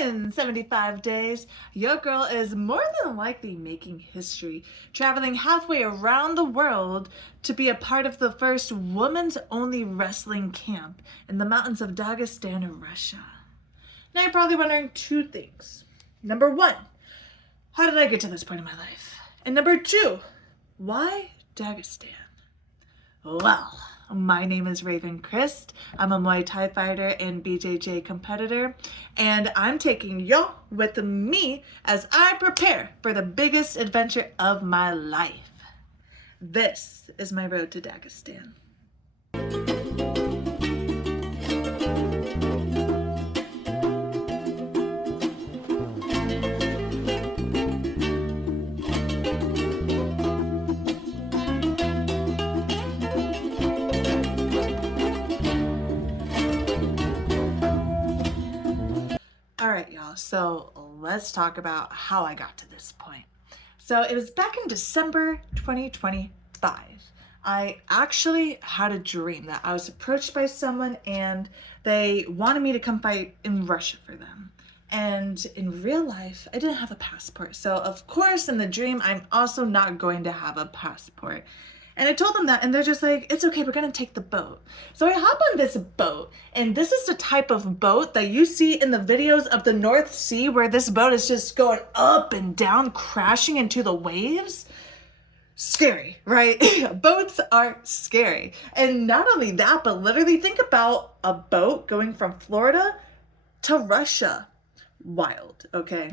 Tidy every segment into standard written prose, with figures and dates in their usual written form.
In 75 days, your girl is more than likely making history, traveling halfway around the world to be a part of the first women's-only wrestling camp in the mountains of Dagestan in Russia. Now you're probably wondering two things. Number one, how did I get to this point in my life? And number two, why Dagestan? Well, my name is Raven Christ. I'm a Muay Thai fighter and BJJ competitor, and I'm taking y'all with me as I prepare for the biggest adventure of my life. This is my road to Dagestan. All right, y'all, so let's talk about how I got to this point. So it was back in December 2025. I actually had a dream that I was approached by someone and they wanted me to come fight in Russia for them. And in real life, I didn't have a passport. So of course, in the dream, I'm also not going to have a passport. And I told them that, and they're just like, it's okay, we're gonna take the boat. So I hop on this boat, and this is the type of boat that you see in the videos of the North Sea, where this boat is just going up and down, crashing into the waves. Scary, right? Boats are scary. And not only that, but literally think about a boat going from Florida to Russia. Wild, okay?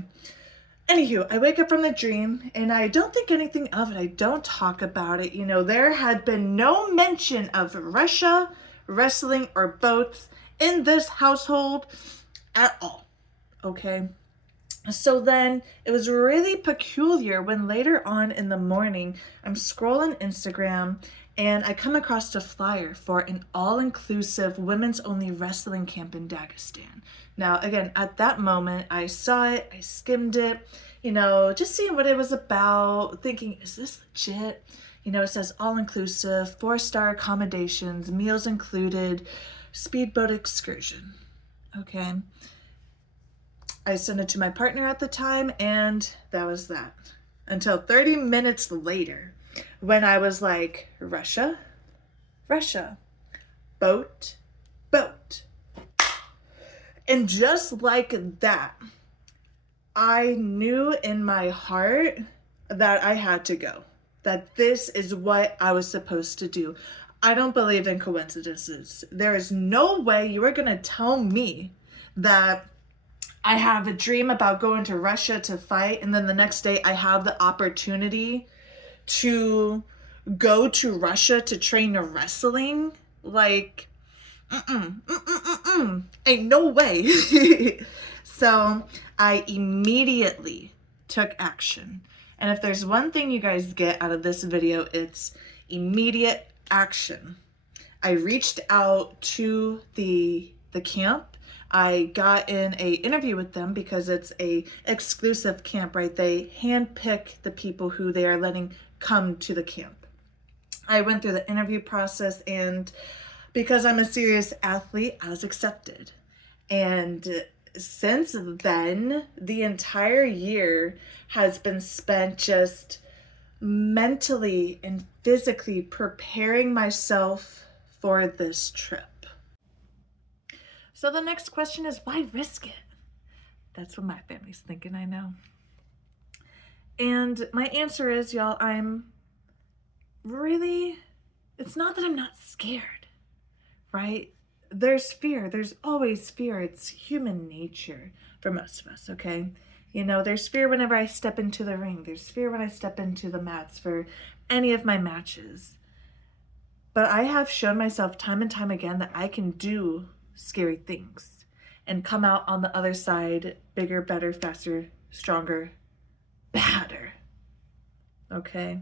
Anywho, I wake up from the dream and I don't think anything of it. I don't talk about it. You know, there had been no mention of Russia, wrestling, or boats in this household at all. Okay. So then it was really peculiar when later on in the morning, I'm scrolling Instagram and I come across a flyer for an all-inclusive women's-only wrestling camp in Dagestan. Now, again, at that moment, I saw it, I skimmed it, you know, just seeing what it was about, thinking, is this legit? You know, it says all-inclusive, 4-star accommodations, meals included, speedboat excursion. Okay. I sent it to my partner at the time, and that was that. Until 30 minutes later, when I was like, Russia, boat. And just like that, I knew in my heart that I had to go, that this is what I was supposed to do. I don't believe in coincidences. There is no way you are going to tell me that I have a dream about going to Russia to fight, and then the next day I have the opportunity to go to Russia to train wrestling. Like, ain't no way. So I immediately took action. And if there's one thing you guys get out of this video, it's immediate action. I reached out to the camp. I got in a interview with them because it's a exclusive camp, right? They handpick the people who they are letting come to the camp. I went through the interview process, and because I'm a serious athlete, I was accepted. And since then, the entire year has been spent just mentally and physically preparing myself for this trip. So the next question is, why risk it? That's what my family's thinking, I know. And my answer is, y'all, it's not that I'm not scared, right? There's fear. There's always fear. It's human nature for most of us, okay? You know, there's fear whenever I step into the ring. There's fear when I step into the mats for any of my matches. But I have shown myself time and time again that I can do scary things and come out on the other side bigger, better, faster, stronger, badder. Okay?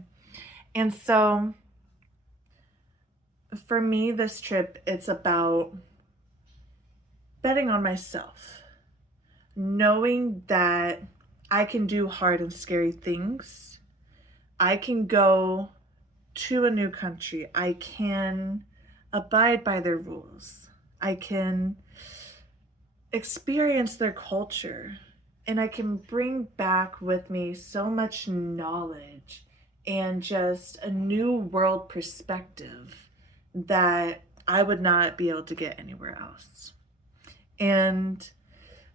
And so for me, this trip, it's about betting on myself, knowing that I can do hard and scary things. I can go to a new country. I can abide by their rules. I can experience their culture, and I can bring back with me so much knowledge and just a new world perspective that I would not be able to get anywhere else. And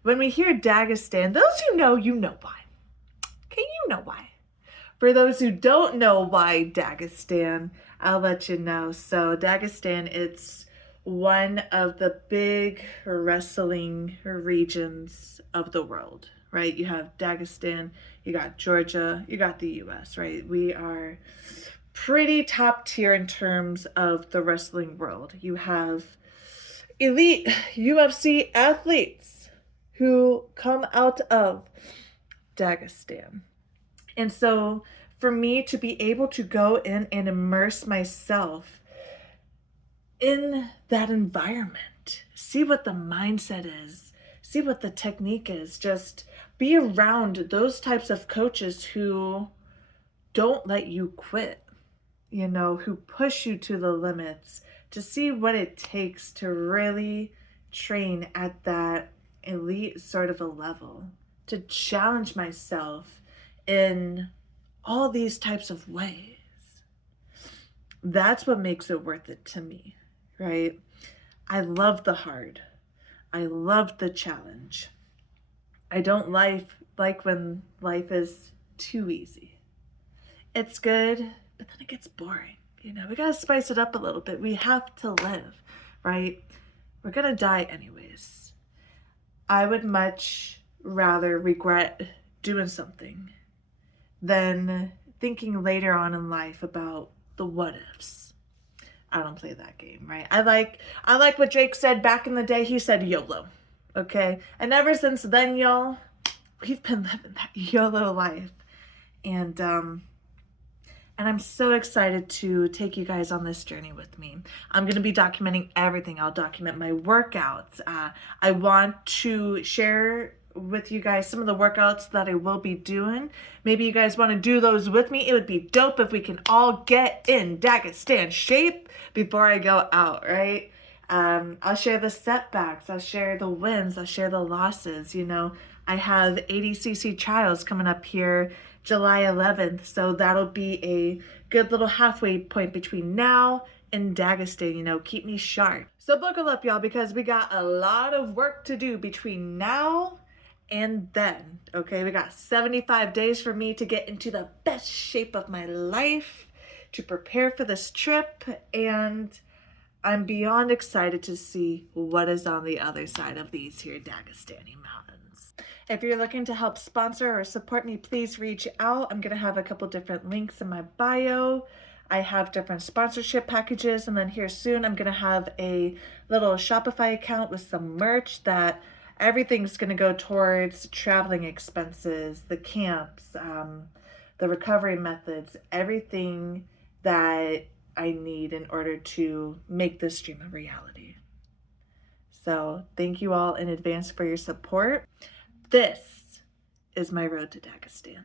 when we hear Dagestan, those who know, you know why. Okay, you know why. For those who don't know why Dagestan, I'll let you know. So Dagestan, it's one of the big wrestling regions of the world, right? You have Dagestan, you got Georgia, you got the US, right? We are pretty top tier in terms of the wrestling world. You have elite UFC athletes who come out of Dagestan. And so for me to be able to go in and immerse myself in that environment, see what the mindset is, see what the technique is, just be around those types of coaches who don't let you quit, who push you to the limits, to see what it takes to really train at that elite sort of a level, to challenge myself in all these types of ways. That's what makes it worth it to me, right? I love the hard. I love the challenge. I don't like when life is too easy. It's good, but then it gets boring. We gotta spice it up a little bit. We have to live, right? We're gonna die anyways. I would much rather regret doing something than thinking later on in life about the what ifs. I don't play that game, right? I like what Jake said back in the day. He said YOLO, okay? And ever since then, y'all, we've been living that YOLO life. And I'm so excited to take you guys on this journey with me. I'm going to be documenting everything. I'll document my workouts. I want to share with you guys some of the workouts that I will be doing. Maybe you guys want to do those with me. It would be dope if we can all get in Dagestan shape before I go out, right? I'll share the setbacks. I'll share the wins. I'll share the losses. I have 80cc trials coming up here July 11th. So that'll be a good little halfway point between now and Dagestan. Keep me sharp. So buckle up, y'all, because we got a lot of work to do between now and then. Okay, we got 75 days for me to get into the best shape of my life, to prepare for this trip, and I'm beyond excited to see what is on the other side of these here Dagestani mountains. If you're looking to help sponsor or support me, please reach out. I'm going to have a couple different links in my bio. I have different sponsorship packages, and then here soon I'm going to have a little Shopify account with some merch that everything's going to go towards traveling expenses, the camps, the recovery methods, everything that I need in order to make this dream a reality. So thank you all in advance for your support. This is my road to Dagestan.